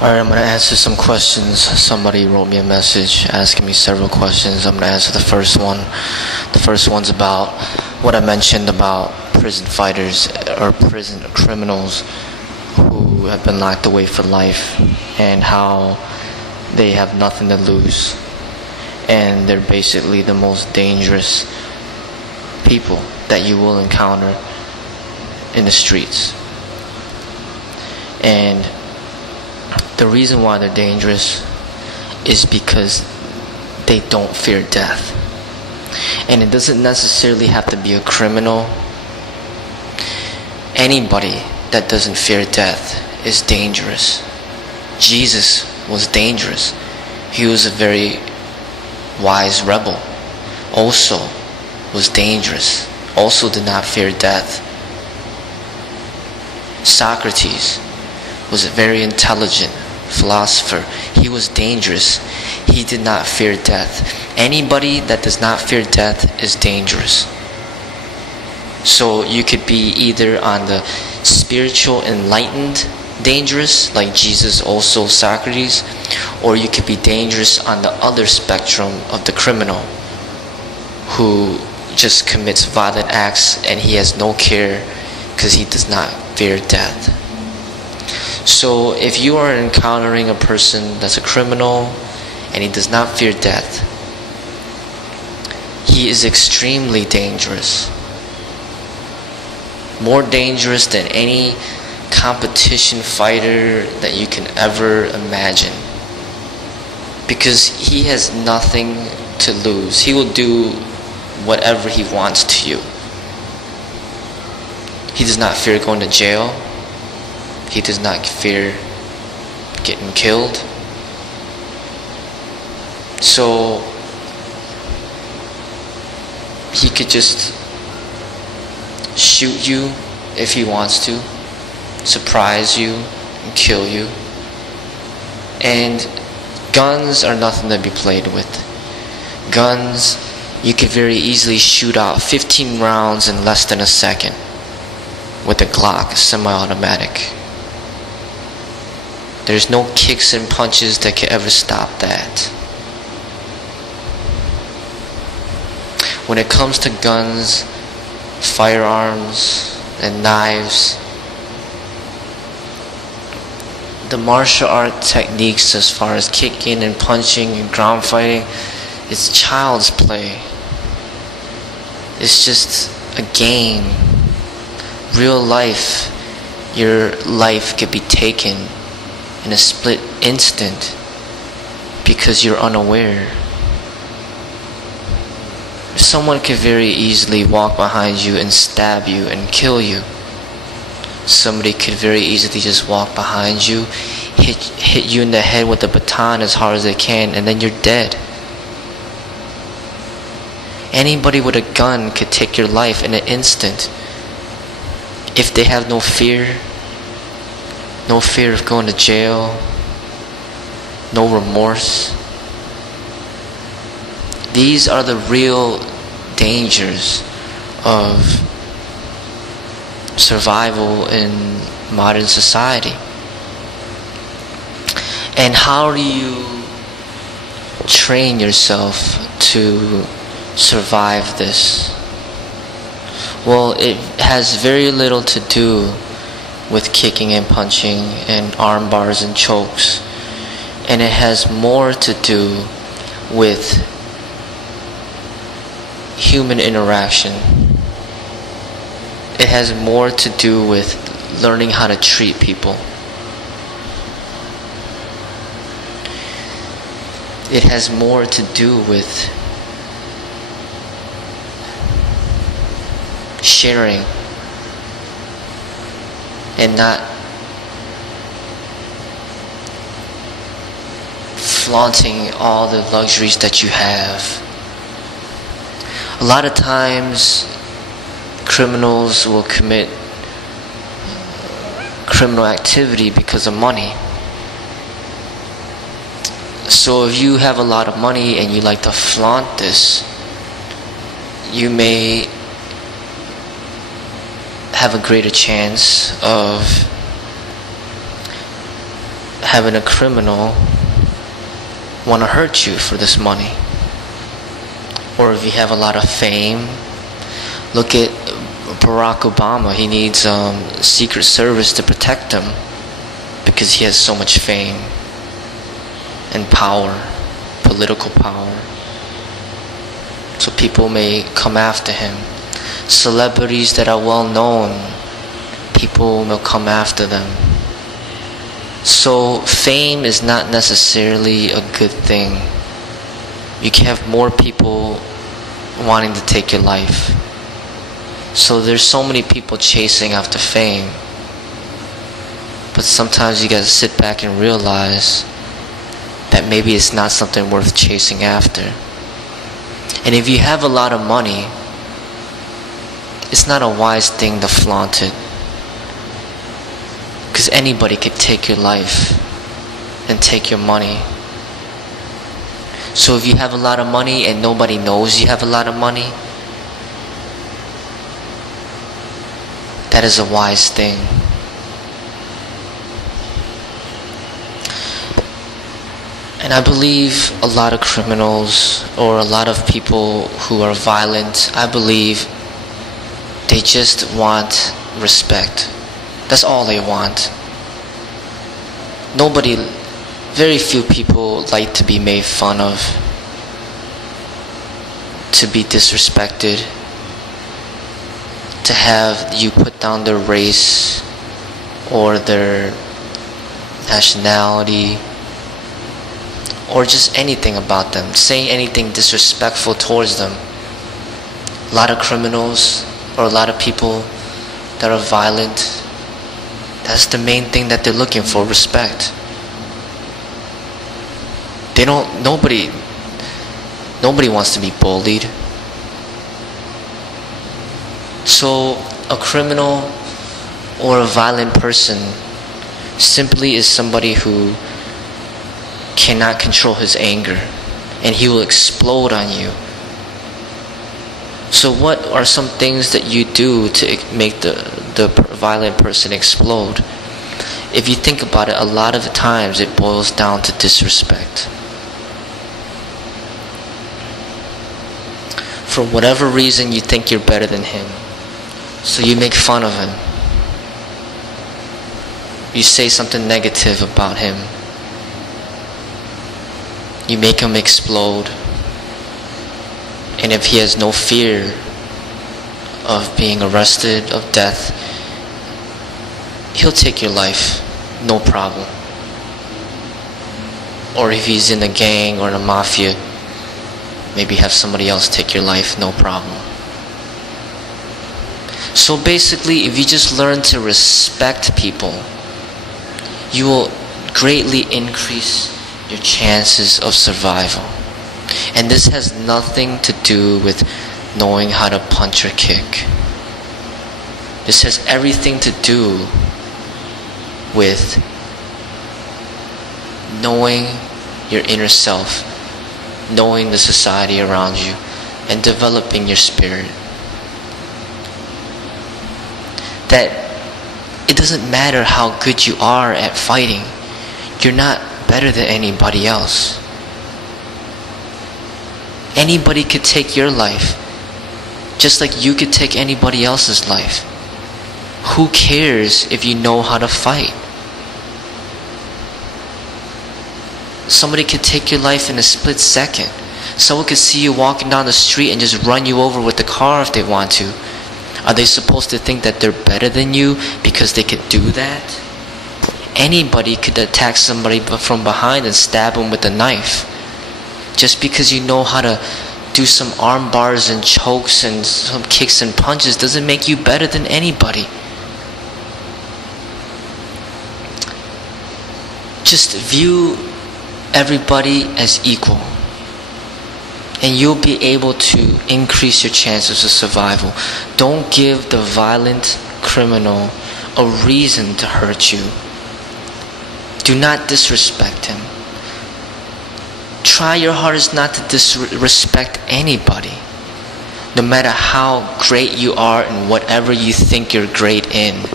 Alright, I'm going to answer some questions. Somebody wrote me a message asking me several questions. I'm going to answer the first one. The first one's about what I mentioned about prison fighters or prison criminals who have been locked away for life and how they have nothing to lose. And they're basically the most dangerous people that you will encounter in the streets. And the reason why they're dangerous is because they don't fear death. And it doesn't necessarily have to be a criminal. Anybody that doesn't fear death is dangerous. Jesus was dangerous. He was a very wise rebel. Also was dangerous. Also did not fear death. Socrates was a very intelligent philosopher. He was dangerous. He did not fear death. Anybody that does not fear death is dangerous. So you could be either on the spiritual enlightened dangerous, like Jesus, also Socrates, or you could be dangerous on the other spectrum of the criminal who just commits violent acts and he has no care because he does not fear death. So if you are encountering a person that's a criminal and he does not fear death, he is extremely dangerous. More dangerous than any competition fighter that you can ever imagine. Because he has nothing to lose. He will do whatever he wants to you. He does not fear going to jail. He does not fear getting killed. So he could just shoot you if he wants to, surprise you, and kill you. And guns are nothing to be played with. Guns, you could very easily shoot out 15 rounds in less than a second with a Glock, semi-automatic. There's no kicks and punches that can ever stop that. When it comes to guns, firearms, and knives, the martial art techniques as far as kicking and punching and ground fighting, it's child's play. It's just a game. Real life, your life could be taken in a split instant because you're unaware. Someone could very easily walk behind you and stab you and kill you. Somebody could very easily just walk behind you, hit you in the head with a baton as hard as they can, and then you're dead. Anybody with a gun could take your life in an instant if they have no fear of going to jail, no remorse. These are the real dangers of survival in modern society. And how do you train yourself to survive this? Well, it has very little to do with kicking and punching and arm bars and chokes. And it has more to do with human interaction. It has more to do with learning how to treat people. It has more to do with sharing and not flaunting all the luxuries that you have. A lot of times criminals will commit criminal activity because of money. So if you have a lot of money and you like to flaunt this, you may have a greater chance of having a criminal want to hurt you for this money. Or if you have a lot of fame, look at Barack Obama. He needs Secret Service to protect him because he has so much fame and power, political power. So people may come after him. Celebrities that are well known, people will come after them. So fame is not necessarily a good thing. You can have more people wanting to take your life. So there's so many people chasing after fame. But sometimes you gotta sit back and realize that maybe it's not something worth chasing after. And if you have a lot of money, it's not a wise thing to flaunt it. Because anybody could take your life and take your money. So if you have a lot of money and nobody knows you have a lot of money, that is a wise thing. And I believe a lot of criminals or a lot of people who are violent, I believe they just want respect. That's all they want. Very few people like to be made fun of, to be disrespected, to have you put down their race or their nationality or just anything about them, saying anything disrespectful towards them. A lot of criminals or a lot of people that are violent, that's the main thing that they're looking for, respect. Nobody wants to be bullied. So a criminal or a violent person simply is somebody who cannot control his anger and he will explode on you. So what are some things that you do to make the violent person explode? If you think about it, a lot of the times it boils down to disrespect. For whatever reason you think you're better than him, so you make fun of him. You say something negative about him. You make him explode. And if he has no fear of being arrested, of death, he'll take your life, no problem. Or if he's in a gang or in a mafia, maybe have somebody else take your life, no problem. So basically, if you just learn to respect people, you will greatly increase your chances of survival. And this has nothing to do with knowing how to punch or kick. This has everything to do with knowing your inner self, knowing the society around you, and developing your spirit. That it doesn't matter how good you are at fighting, you're not better than anybody else. Anybody could take your life, just like you could take anybody else's life. Who cares if you know how to fight? Somebody could take your life in a split second. Someone could see you walking down the street and just run you over with the car if they want to. Are they supposed to think that they're better than you because they could do that? Anybody could attack somebody from behind and stab them with a knife. Just because you know how to do some arm bars and chokes and some kicks and punches doesn't make you better than anybody. Just view everybody as equal, and you'll be able to increase your chances of survival. Don't give the violent criminal a reason to hurt you. Do not disrespect him. Try your hardest not to disrespect anybody, no matter how great you are in whatever you think you're great in.